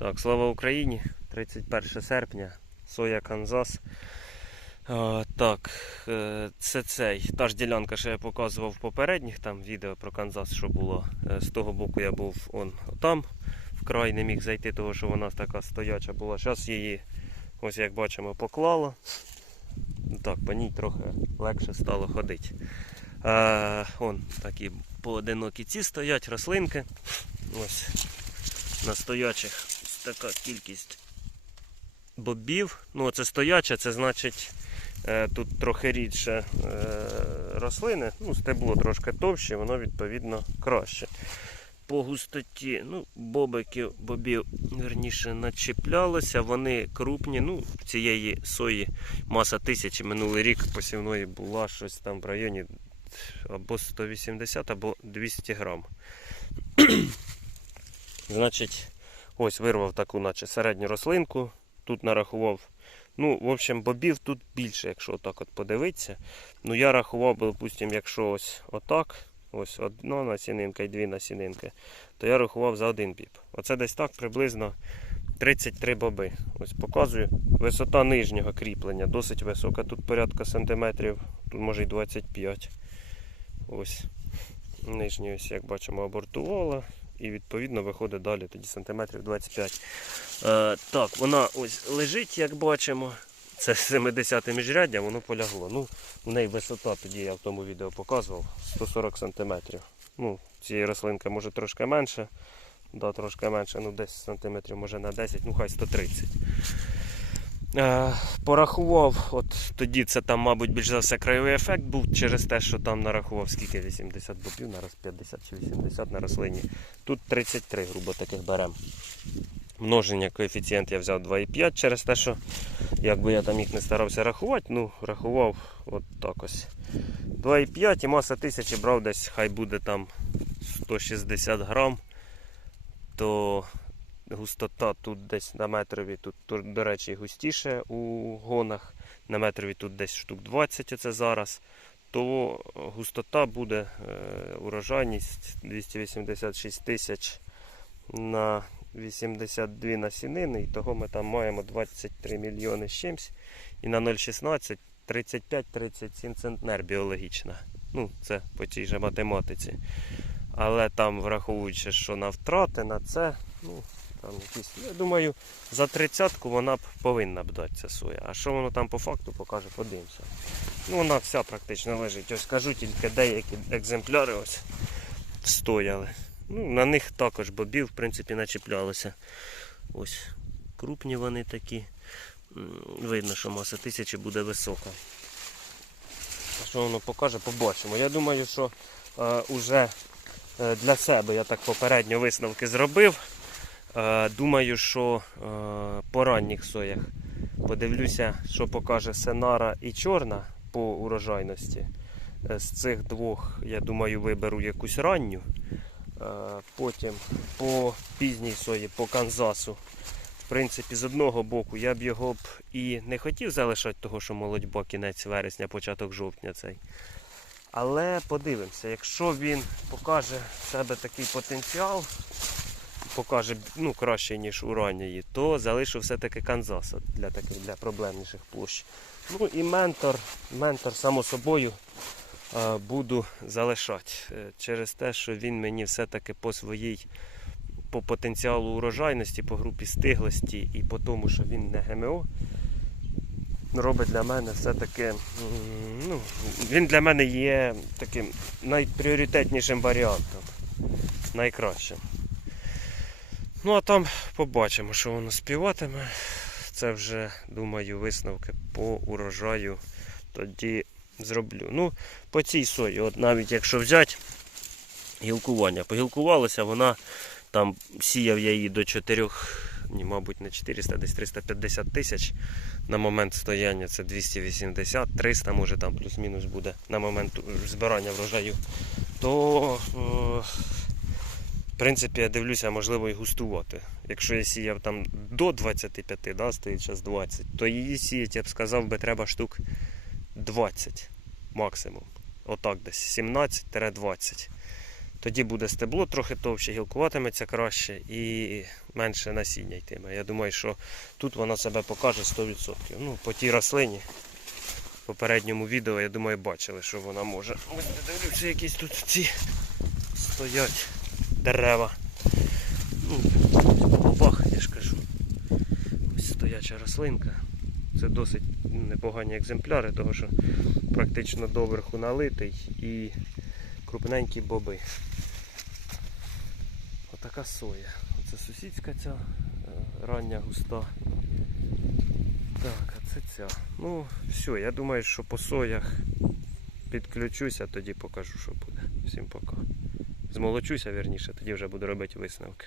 Так, слава Україні! 31 серпня, Соя Канзас. А, так, е, це цей. Та ж ділянка, що я показував в попередніх там відео про Канзас, що було. Е, З того боку я був он там, вкрай не міг зайти, того що вона така стояча була. Зараз її, ось як бачимо, поклало. Так, по ній трохи легше стало ходити. А, он такі поодинокі ці стоять, рослинки. Ось на стоячих така кількість бобів. Ну, це стояче, це значить е, тут трохи рідше е, рослини, ну, стебло трошки товще, воно відповідно краще. По густоті, ну, бобиків, бобів, верніше, начіплялося, вони крупні. Ну, цієї сої маса тисячі минулий рік посівної була щось там в районі або 180, або 200 грам. Значить, ось вирвав таку, наче середню рослинку. Тут нарахував. Ну, в общем, бобів тут більше, якщо отак от подивитися. Ну, я рахував, допустим, якщо ось отак, ось одна насінинка і дві насінинки, то я рахував за один біб. Оце десь так приблизно 33 боби. Ось показую. Висота нижнього кріплення досить висока. Тут порядка сантиметрів, тут може й 25. Ось. Нижній, ось, як бачимо, абортувала. І відповідно виходить далі тоді сантиметрів 25. Е, так, вона ось лежить, як бачимо. Це 70 міжряддя, воно полягло. Ну, в неї висота тоді я в тому відео показував 140 сантиметрів. Ну, цієї рослинки може трошки менше. Да, трошки менше, ну 10 сантиметрів, може на 10, ну хай 130. Е, порахував, от тоді це там, мабуть, більш за все краєвий ефект був через те, що там нарахував скільки 80 бобів, нараз 50 чи 80 на рослині. Тут 33, грубо таких беремо. Множення коефіцієнт я взяв 2,5 через те, що якби я там їх не старався рахувати, ну рахував от так ось. 2,5 і маса тисячі брав десь, хай буде там 160 грам, то густота тут десь на метрові, тут, до речі, густіше у гонах, на метрові тут десь штук 20 оце зараз, то густота буде е, урожайність 286 тисяч на 82 насінини, і того ми там маємо 23 мільйони з чимсь, і на 0,16 35-37 центнер біологічна. Ну, це по цій же математиці. Але там, враховуючи, що на втрати, на це, ну, там якісь, я думаю, за тридцятку вона б повинна б дати ця соя. А що воно там по факту покаже, подивимося. Ну, вона вся практично лежить. Ось кажу, тільки деякі екземпляри ось встояли. Ну, на них також бобів, в принципі, начіплялося. Ось крупні вони такі. Видно, що маса тисячі буде висока. А Що воно покаже, побачимо. Я думаю, що е, уже е, для себе я так попередньо висновки зробив. Е, думаю, що е, по ранніх соях подивлюся, що покаже Сенара і Чорна по урожайності. Е, З цих двох, я думаю, виберу якусь ранню. Потім по пізній сої, по Канзасу. В принципі, з одного боку я б його б і не хотів залишати, того, що молодьба кінець вересня, початок жовтня цей. Але подивимося, якщо він покаже в себе такий потенціал, покаже ну, краще, ніж у ранньої, то залишу все-таки Канзаса для таких для проблемніших площ. Ну і ментор, ментор, само собою, е, буду залишати е, через те, що він мені все-таки по своїй по потенціалу урожайності, по групі стиглості і по тому, що він не ГМО, робить для мене все-таки. Ну, він для мене є таким найпріоритетнішим варіантом. Найкращим. Ну, а там побачимо, що воно співатиме. Це вже, думаю, висновки по урожаю тоді зроблю. Ну, по цій сої, от навіть якщо взяти гілкування, погілкувалося, вона там сіяв я її до 4, ні, мабуть, не 400, десь 350 тисяч. На момент стояння це 280, 300, може там плюс-мінус буде на момент збирання врожаю. То, е, принципі, я дивлюся, можливо, і густувати. Якщо я сіяв там до 25, да, стоїть час 20, то її сіяти, я б сказав, би треба штук 20 максимум. Отак десь 17-20. Тоді буде стебло трохи товще, гілкуватиметься краще і менше насіння йтиме. Я думаю, що тут вона себе покаже 100%. Ну, по тій рослині. В попередньому відео, я думаю, бачили, що вона може. Ось дивлюся, якісь тут ці стоять дерева. Ну, по я ж кажу. Ось стояча рослинка. Це досить непогані екземпляри, тому що практично доверху налитий і крупненькі боби. Отака соя. Оце сусідська ця е, рання густа. Так, а це ця. Ну, все, я думаю, що по соях підключуся, тоді покажу, що буде. Всім пока. Змолочуся, верніше, тоді вже буду робити висновки.